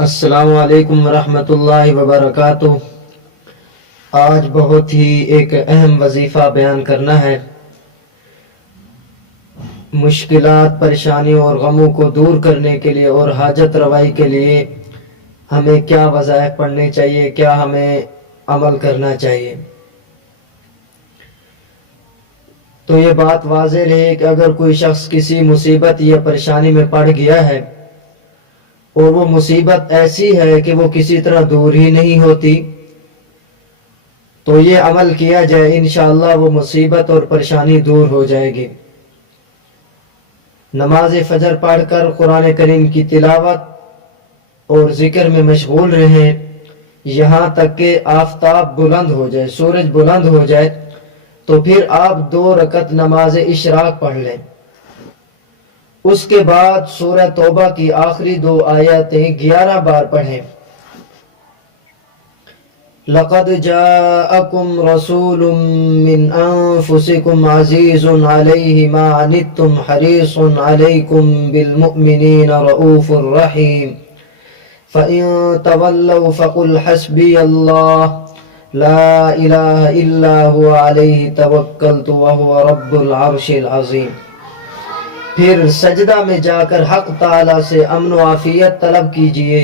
السلام علیکم ورحمۃ اللہ وبرکاتہ۔ آج بہت ہی ایک اہم وظیفہ بیان کرنا ہے۔ مشکلات، پریشانیوں اور غموں کو دور کرنے کے لیے اور حاجت روائی کے لیے ہمیں کیا وظائف پڑھنے چاہیے، کیا ہمیں عمل کرنا چاہیے۔ تو یہ بات واضح ہے کہ اگر کوئی شخص کسی مصیبت یا پریشانی میں پڑ گیا ہے اور وہ مصیبت ایسی ہے کہ وہ کسی طرح دور ہی نہیں ہوتی، تو یہ عمل کیا جائے، انشاءاللہ وہ مصیبت اور پریشانی دور ہو جائے گی۔ نماز فجر پڑھ کر قرآن کریم کی تلاوت اور ذکر میں مشغول رہیں یہاں تک کہ آفتاب بلند ہو جائے، سورج بلند ہو جائے، تو پھر آپ 2 رکعت نماز اشراق پڑھ لیں۔ اس کے بعد سورہ توبہ کی آخری 2 آیاتیں 11 بار پڑھیں۔ لَقَدْ جَاءَكُمْ رَسُولٌ مِّنْ أَنفُسِكُمْ عَزِيزٌ عَلَيْهِ مَا عَنِتُّمْ حَرِيصٌ عَلَيْكُمْ بِالْمُؤْمِنِينَ رَءُوفٌ رَحِيمٌ فَإِن تَوَلَّوْا فَقُلْ حَسْبِيَ اللَّهُ لَا إِلَٰهَ إِلَّا هُوَ عَلَيْهِ تَوَكَّلْتُ وَهُوَ رَبُّ الْعَرْشِ الْعَظِيمِ۔ پھر سجدہ میں جا کر حق تعالیٰ سے امن و عافیت طلب کیجئے،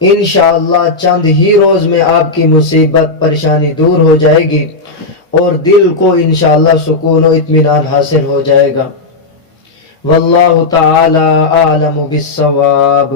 انشاءاللہ چند ہی روز میں آپ کی مصیبت پریشانی دور ہو جائے گی اور دل کو انشاءاللہ سکون و اطمینان حاصل ہو جائے گا۔ واللہ تعالی اعلم بالصواب۔